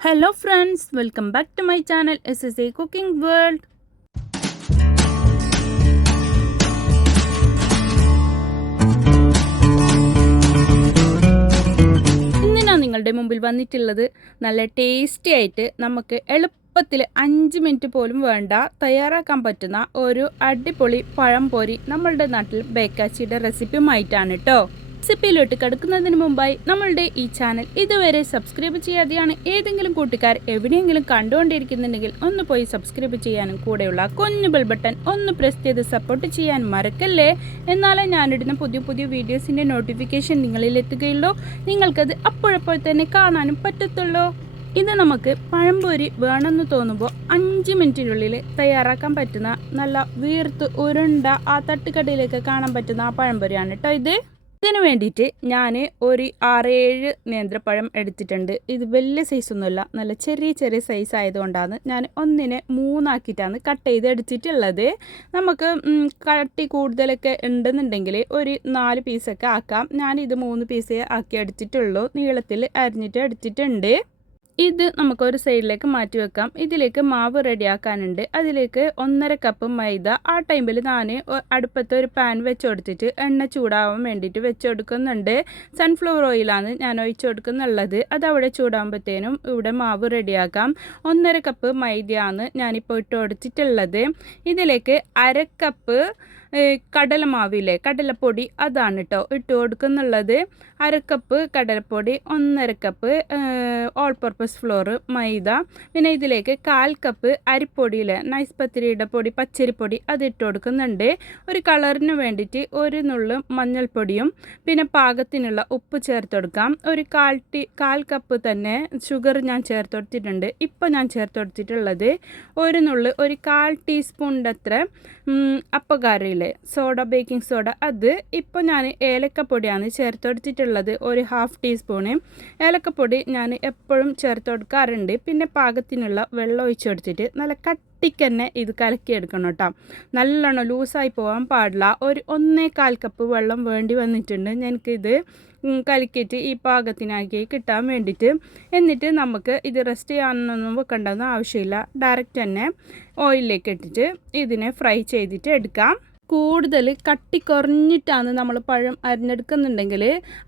Hello friends welcome back to my channel S S A cooking world ഇന്ന് ഞാൻ നിങ്ങളുടെ മുമ്പിൽ വന്നിട്ടുള്ളത് നല്ല ടേസ്റ്റി ആയിട്ട് നമുക്ക് എളുപ്പത്തിൽ അഞ്ച് മിനിറ്റ് പോലും വേണ്ട തയ്യാറാക്കാൻ പറ്റുന്ന ഒരു അടിപൊളി പഴംപൊരി നമ്മളുടെ നാട്ടിൽ ബേക്കാച്ചിയുടെ റെസിപ്പിയുമായിട്ടാണ് കേട്ടോ റെസിപ്പിയിലോട്ട് കിടക്കുന്നതിന് മുമ്പായി നമ്മളുടെ ഈ ചാനൽ ഇതുവരെ സബ്സ്ക്രൈബ് ചെയ്യാതെയാണ് ഏതെങ്കിലും കൂട്ടുകാർ എവിടെയെങ്കിലും കണ്ടുകൊണ്ടിരിക്കുന്നുണ്ടെങ്കിൽ ഒന്ന് പോയി സബ്സ്ക്രൈബ് ചെയ്യാനും കൂടെയുള്ള കുഞ്ഞു ബെൽ ബട്ടൺ ഒന്ന് പ്രസ് ചെയ്ത് സപ്പോർട്ട് ചെയ്യാൻ മറക്കല്ലേ? എന്നാലേ ഞാനിടുന്ന പുതിയ പുതിയ വീഡിയോസിന്റെ നോട്ടിഫിക്കേഷൻ നിങ്ങളിൽ എത്തുകയുള്ളൂ. നിങ്ങൾക്കത് അപ്പോഴപ്പോൾ തന്നെ കാണാനും പറ്റത്തുള്ളൂ. ഇത് നമുക്ക് പഴംപൊരി വേണമെന്ന് തോന്നുമ്പോൾ അഞ്ച് മിനിറ്റിനുള്ളിൽ തയ്യാറാക്കാൻ പറ്റുന്ന നല്ല വീർത്ത് ഉരുണ്ട ആ തട്ടുകടയിലേക്ക് കാണാൻ പറ്റുന്ന ആ പഴംപൊരിയാണ് കേട്ടോ ഇത്. ഇതിന് വേണ്ടിയിട്ട് ഞാൻ ഒരു ആറേഴ് നേന്ത്രപ്പഴം എടുത്തിട്ടുണ്ട്. ഇത് വലിയ സൈസൊന്നുമല്ല നല്ല ചെറിയ ചെറിയ സൈസ് ആയതുകൊണ്ടാണ് ഞാൻ ഒന്നിനെ മൂന്നാക്കിയിട്ടാണ് കട്ട് ചെയ്ത് എടുത്തിട്ടുള്ളത്. നമുക്ക് കട്ടി കൂടുതലൊക്കെ ഉണ്ടെന്നുണ്ടെങ്കിൽ ഒരു നാല് പീസൊക്കെ ആക്കാം. ഞാനിത് മൂന്ന് പീസേ ആക്കി എടുത്തിട്ടുള്ളൂ. നീളത്തിൽ അരിഞ്ഞിട്ട് എടുത്തിട്ടുണ്ട്. ഇത് നമുക്കൊരു സൈഡിലേക്ക് മാറ്റി വെക്കാം. ഇതിലേക്ക് മാവ് റെഡിയാക്കാനുണ്ട്. അതിലേക്ക് ഒന്നര കപ്പ് മൈദ ആ ടൈമിൽ ഞാൻ അടുപ്പത്ത് ഒരു പാൻ വെച്ച് കൊടുത്തിട്ട് എണ്ണ ചൂടാവാൻ വേണ്ടിയിട്ട് വെച്ച് കൊടുക്കുന്നുണ്ട്. സൺഫ്ലവർ ഓയിലാണ് ഞാൻ ഒഴിച്ചു കൊടുക്കുന്നുള്ളത്. അത് അവിടെ ചൂടാകുമ്പോഴത്തേനും ഇവിടെ മാവ് റെഡിയാക്കാം. ഒന്നര കപ്പ് മൈദയാണ് ഞാനിപ്പോൾ ഇട്ട് കൊടുത്തിട്ടുള്ളത്. ഇതിലേക്ക് അര കപ്പ് കടലമാവില്ലേ? കടലപ്പൊടി അതാണ് കേട്ടോ ഇട്ട് കൊടുക്കുന്നുള്ളത്. അരക്കപ്പ് കടലപ്പൊടി ഒന്നര cup all purpose flour maida. പിന്നെ ഇതിലേക്ക് കാൽ കപ്പ് അരിപ്പൊടിയിലെ നൈസ് പത്തിരിയുടെ പൊടി പച്ചരിപ്പൊടി അത് ഇട്ട് കൊടുക്കുന്നുണ്ട്. ഒരു കളറിന് വേണ്ടിയിട്ട് ഒരു നുള്ളു മഞ്ഞൾപ്പൊടിയും പിന്നെ പാകത്തിനുള്ള ഉപ്പ് ചേർത്ത് കൊടുക്കാം. ഒരു കാൽ ടീ കാൽ കപ്പ് തന്നെ ഷുഗർ ഞാൻ ചേർത്ത് കൊടുത്തിട്ടുണ്ട്. ഇപ്പോൾ ഞാൻ ചേർത്ത് കൊടുത്തിട്ടുള്ളത് ഒരു നുള്ളു ഒരു കാൽ ടീസ്പൂണിന്റെ അത്ര അപ്പകാരയിലെ സോഡ ബേക്കിംഗ് സോഡ. അത് ഇപ്പോൾ ഞാൻ ഏലക്കപ്പൊടിയാണ് ചേർത്തെടുത്തിട്ടുള്ളത്. ഒരു ഹാഫ് ടീസ്പൂണ്. ഏലക്കപ്പൊടി ഞാൻ എപ്പോഴും ചേർത്ത് കൊടുക്കാറുണ്ട് പിന്നെ പാകത്തിനുള്ള വെള്ളം ഒഴിച്ച് കൊടുത്തിട്ട് നല്ല കട്ടിക്ക് തന്നെ ഇത് കലക്കിയെടുക്കണം കേട്ടോ നല്ലോണം ലൂസായി പോകാൻ പാടില്ല. ഒരു ഒന്നേ കാൽ കപ്പ് വെള്ളം വേണ്ടി വന്നിട്ടുണ്ട്. എനിക്കിത് കലക്കിയിട്ട് ഈ പാകത്തിനാക്കി കിട്ടാൻ വേണ്ടിയിട്ട്. എന്നിട്ട് നമുക്ക് ഇത് റെസ്റ്റ് ചെയ്യാനൊന്നും വെക്കേണ്ടതെന്ന് ആവശ്യമില്ല. ഡയറക്റ്റ് തന്നെ ഓയിലിലേക്ക് ഇട്ടിട്ട് ഇതിനെ ഫ്രൈ ചെയ്തിട്ട് എടുക്കാം. കൂടുതൽ കട്ടി കുറഞ്ഞിട്ടാണ് നമ്മൾ പഴം അരിഞ്ഞെടുക്കുന്നുണ്ടെങ്കിൽ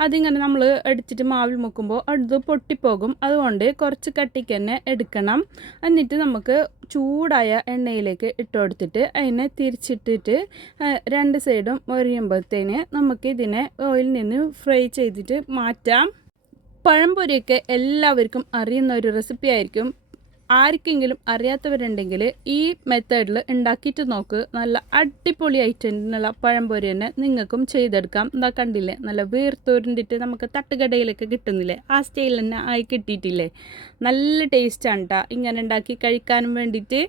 അതിങ്ങനെ നമ്മൾ എടുത്തിട്ട് മാവിൽ മുക്കുമ്പോൾ അത് പൊട്ടിപ്പോകും. അതുകൊണ്ട് കുറച്ച് കട്ടിക്ക് തന്നെ എടുക്കണം. എന്നിട്ട് നമുക്ക് ചൂടായ എണ്ണയിലേക്ക് ഇട്ട് കൊടുത്തിട്ട് അതിനെ തിരിച്ചിട്ടിട്ട് രണ്ട് സൈഡും ഒരിയുമ്പോഴത്തേന് നമുക്ക് ഇതിനെ ഓയിലിൽ നിന്ന് ഫ്രൈ ചെയ്തിട്ട് മാറ്റാം. പഴംപൊരിയൊക്കെ എല്ലാവർക്കും അറിയുന്ന ഒരു റെസിപ്പി ആയിരിക്കും. ആർക്കെങ്കിലും അറിയാത്തവരുണ്ടെങ്കിൽ ഈ മെത്തേഡിൽ ഉണ്ടാക്കിയിട്ട് നോക്ക്. നല്ല അടിപൊളി ഐറ്റത്തിനുള്ള പഴംപൊരി തന്നെ നിങ്ങൾക്കും ചെയ്തെടുക്കാം. എന്താ കണ്ടില്ലേ? നല്ല വീർത്തുരുണ്ടിട്ട് നമുക്ക് തട്ടുകടയിലൊക്കെ കിട്ടുന്നില്ലേ? ആ സ്റ്റൈൽ തന്നെ ആയി കിട്ടിയിട്ടില്ലേ? നല്ല ടേസ്റ്റാണ് കേട്ടോ ഇങ്ങനെ ഉണ്ടാക്കി കഴിക്കാനും വേണ്ടിയിട്ട്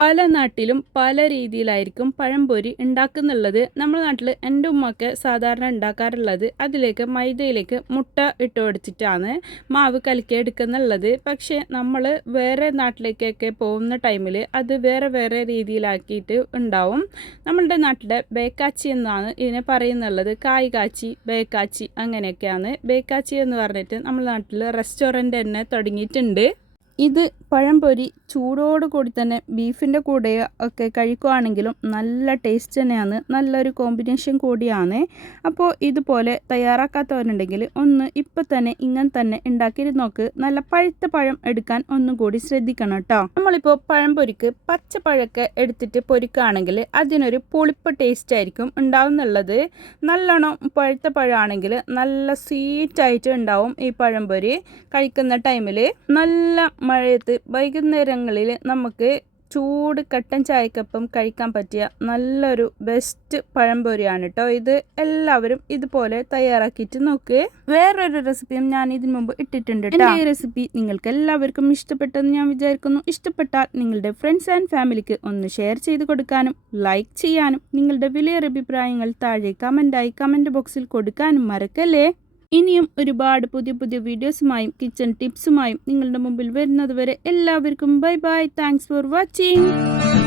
പല നാട്ടിലും പല രീതിയിലായിരിക്കും പഴംപൊരി ഉണ്ടാക്കുന്നുള്ളത്. നമ്മുടെ നാട്ടിൽ എന്റെ ഉമ്മക്ക് സാധാരണ ഉണ്ടാക്കാറുള്ളത് അതിലേക്ക് മൈദയിലേക്ക് മുട്ട ഇട്ട് കൊടുത്തിട്ടാണ് മാവ് കലക്കി എടുക്കുന്നുള്ളത്. പക്ഷേ നമ്മൾ വേറെ നാട്ടിലേക്കൊക്കെ പോകുന്ന ടൈമിൽ അത് വേറെ വേറെ രീതിയിലാക്കിയിട്ട് ഉണ്ടാവും. നമ്മളുടെ നാട്ടിലെ ബേക്കാച്ചി എന്നാണ് ഇതിനെ പറയുന്നുള്ളത്. കായ് കാച്ചി ബേക്കാച്ചി അങ്ങനെയൊക്കെയാണ്. ബേക്കാച്ചി എന്ന് പറഞ്ഞിട്ട് നമ്മുടെ നാട്ടിൽ റെസ്റ്റോറന്റ് തന്നെ തുടങ്ങിയിട്ടുണ്ട്. ഇത് പഴംപൊരി ചൂടോട് കൂടി തന്നെ ബീഫിന്റെ കൂടെ ഒക്കെ കഴിക്കുകയാണെങ്കിലും നല്ല ടേസ്റ്റ് തന്നെയാണ്. നല്ലൊരു കോമ്പിനേഷൻ കൂടിയാണ്. അപ്പോൾ ഇതുപോലെ തയ്യാറാക്കാത്തവരുണ്ടെങ്കിൽ ഒന്ന് ഇപ്പം തന്നെ ഇങ്ങനെ തന്നെ ഉണ്ടാക്കി നോക്ക്. നല്ല പഴുത്ത പഴം എടുക്കാൻ ഒന്നും കൂടി ശ്രദ്ധിക്കണം കേട്ടോ. നമ്മളിപ്പോൾ പഴം പൊരിക്ക് പച്ച പച്ചപ്പഴമൊക്കെ എടുത്തിട്ട് പൊരിക്കുകയാണെങ്കിൽ അതിനൊരു പുളിപ്പ് ടേസ്റ്റ് ആയിരിക്കും ഉണ്ടാവുന്നുള്ളത്. നല്ലോണം പഴുത്ത പഴമാണെങ്കിൽ നല്ല സ്വീറ്റായിട്ട് ഉണ്ടാവും ഈ പഴംപൊരി കഴിക്കുന്ന ടൈമിൽ നല്ല മഴയത്ത് വൈകുന്നേരങ്ങളിൽ നമുക്ക് ചൂട് കട്ടൻ ചായക്കപ്പം കഴിക്കാൻ പറ്റിയ നല്ലൊരു ബെസ്റ്റ് പഴംപൊരിയാണ് കേട്ടോ ഇത്. എല്ലാവരും ഇതുപോലെ തയ്യാറാക്കിയിട്ട് നോക്ക്. വേറൊരു റെസിപ്പിയും ഞാൻ ഇതിനു മുമ്പ് ഇട്ടിട്ടുണ്ട് ഈ റെസിപ്പി നിങ്ങൾക്ക് എല്ലാവർക്കും ഇഷ്ടപ്പെട്ടെന്ന് ഞാൻ വിചാരിക്കുന്നു. ഇഷ്ടപ്പെട്ടാൽ നിങ്ങളുടെ ഫ്രണ്ട്സ് ആൻഡ് ഫാമിലിക്ക് ഒന്ന് ഷെയർ ചെയ്ത് കൊടുക്കാനും ലൈക്ക് ചെയ്യാനും നിങ്ങളുടെ വിലയേറെ അഭിപ്രായങ്ങൾ താഴെ കമന്റായി കമന്റ് ബോക്സിൽ കൊടുക്കാനും മറക്കല്ലേ? ഇനിയും ഒരുപാട് പുതിയ പുതിയ വീഡിയോസുമായും കിച്ചൺ ടിപ്സുമായും നിങ്ങളുടെ മുമ്പിൽ വരുന്നതുവരെ എല്ലാവർക്കും bye bye. Thanks for watching